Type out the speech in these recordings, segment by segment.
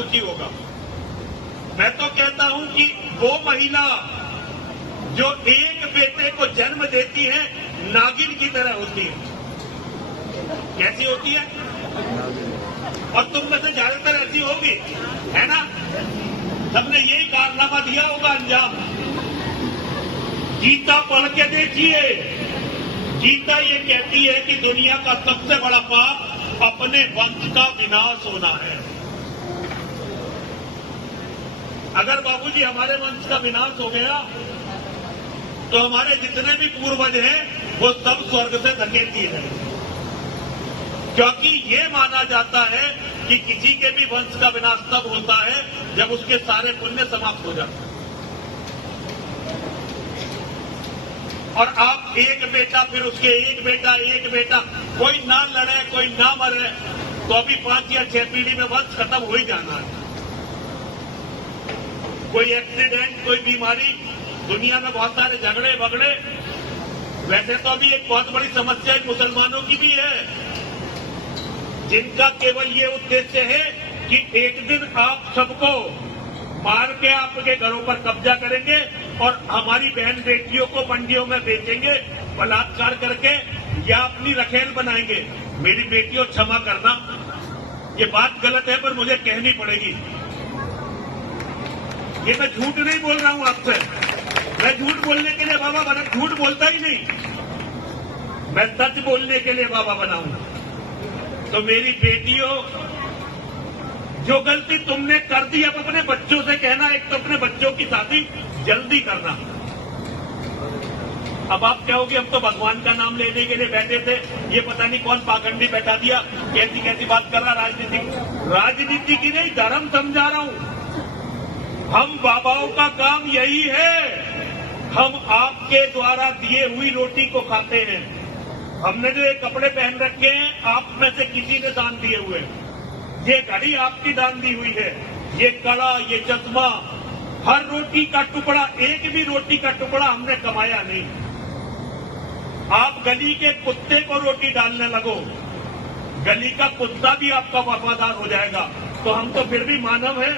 की होगा। मैं तो कहता हूं कि वो महिला जो एक बेटे को जन्म देती है नागिन की तरह होती है। कैसी होती है? और तुम में से ज्यादातर ऐसी होगी, है ना? सबने यही कारनामा दिया होगा अंजाम। गीता पढ़ के देखिए। गीता ये कहती है कि दुनिया का सबसे बड़ा पाप अपने वंश का विनाश होना है। अगर बाबूजी हमारे वंश का विनाश हो गया तो हमारे जितने भी पूर्वज हैं वो सब स्वर्ग से धकेल दिए जाएंगे, क्योंकि ये माना जाता है कि किसी के भी वंश का विनाश तब होता है जब उसके सारे पुण्य समाप्त हो जाते हैं। और आप एक बेटा, फिर उसके एक बेटा, कोई ना लड़े, कोई ना मरे, तो अभी 5 या 6 पीढ़ी में वंश खत्म हो ही जाना है। कोई एक्सीडेंट, कोई बीमारी, दुनिया में बहुत सारे झगड़े बगड़े। वैसे तो अभी एक बहुत बड़ी समस्या मुसलमानों की भी है, जिनका केवल ये उद्देश्य है कि एक दिन आप सबको मार के आपके घरों पर कब्जा करेंगे और हमारी बहन बेटियों को मंडियों में बेचेंगे बलात्कार करके, या अपनी रखेल बनाएंगे। मेरी बेटियों क्षमा करना, ये बात गलत है पर मुझे कहनी पड़ेगी। ये मैं झूठ नहीं बोल रहा हूं आपसे। मैं झूठ बोलने के लिए बाबा बना, झूठ बोलता ही नहीं, मैं सच बोलने के लिए बाबा बना हूं। तो मेरी बेटियों, जो गलती तुमने कर दी अब अपने बच्चों से कहना, एक तो अपने बच्चों की शादी जल्दी करना। अब आप कहोगे हम तो भगवान का नाम लेने के लिए बैठे थे, ये पता नहीं कौन पाखंडी बैठा दिया, कैसी कैसी बात कर रहा। राजनीति की नहीं, धर्म समझा रहा हूं। हम बाबाओं का काम यही है, हम आपके द्वारा दिए हुई रोटी को खाते हैं। हमने जो ये कपड़े पहन रखे हैं आप में से किसी ने दान दिए हुए, ये घड़ी आपकी दान दी हुई है, ये कड़ा, ये चश्मा, हर रोटी का टुकड़ा, एक भी रोटी का टुकड़ा हमने कमाया नहीं। आप गली के कुत्ते को रोटी डालने लगो, गली का कुत्ता भी आपका वफादार हो जाएगा। तो हम तो फिर भी मानव हैं।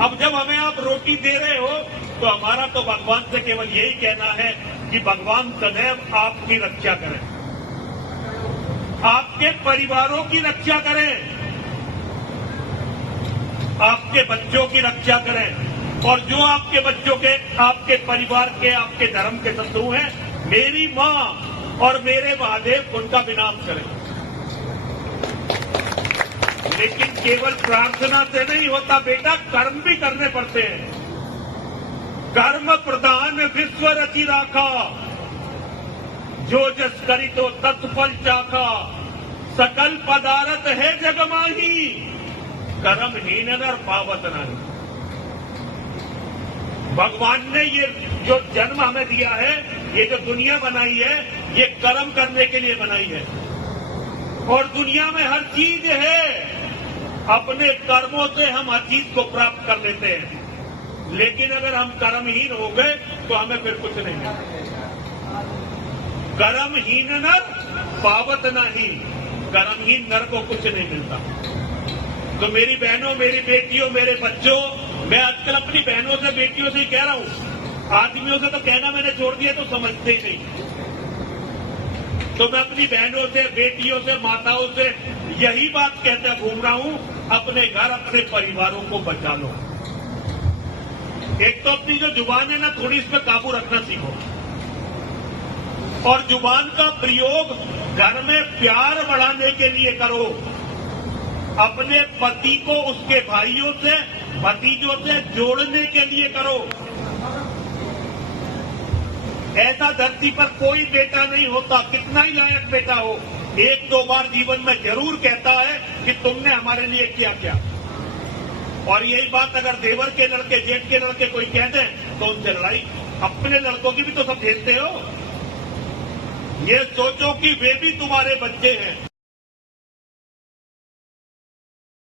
अब जब हमें आप रोटी दे रहे हो तो हमारा तो भगवान से केवल यही कहना है कि भगवान सदैव आपकी रक्षा करें, आपके परिवारों की रक्षा करें, आपके बच्चों की रक्षा करें। और जो आपके बच्चों के, आपके परिवार के, आपके धर्म के शत्रु हैं, मेरी मां और मेरे महादेव उनका विनाश करें। लेकिन केवल प्रार्थना से नहीं होता बेटा, कर्म भी करने पड़ते हैं। कर्म प्रधान विश्व रचि राखा, जो जस करी तो तत्फल चाखा, सकल पदार्थ है जगमाही, कर्महीन नर पावत नहीं। भगवान ने ये जो जन्म हमें दिया है, ये जो दुनिया बनाई है, ये कर्म करने के लिए बनाई है। और दुनिया में हर चीज है, अपने कर्मों से हम हर चीज को प्राप्त कर लेते हैं। लेकिन अगर हम कर्महीन हो गए तो हमें फिर कुछ नहीं मिलता। कर्महीन नर पावत नहीं, कर्महीन नर को कुछ नहीं मिलता। तो मेरी बहनों, मेरी बेटियों, मेरे बच्चों, मैं आजकल अपनी बहनों से, बेटियों से ही कह रहा हूं। आदमियों से तो कहना मैंने छोड़ दिया, तो समझते ही नहीं। तो मैं अपनी बहनों से, बेटियों से, माताओं से यही बात कहते घूम रहा हूं, अपने घर, अपने परिवारों को बचा लो। एक तो अपनी जो जुबान है ना, थोड़ी इस पर काबू रखना सीखो। और जुबान का प्रयोग घर में प्यार बढ़ाने के लिए करो। अपने पति को उसके भाइयों से, भतीजों से जोड़ने के लिए करो। ऐसा धरती पर कोई बेटा नहीं होता, कितना ही लायक बेटा हो, 1-2 बार जीवन में जरूर कहता है कि तुमने हमारे लिए किया क्या। और यही बात अगर देवर के लड़के, जेठ के लड़के कोई कह दें तो उनसे लड़ाई। अपने लड़कों की भी तो सब झेलते हो। ये सोचो कि वे भी तुम्हारे बच्चे हैं।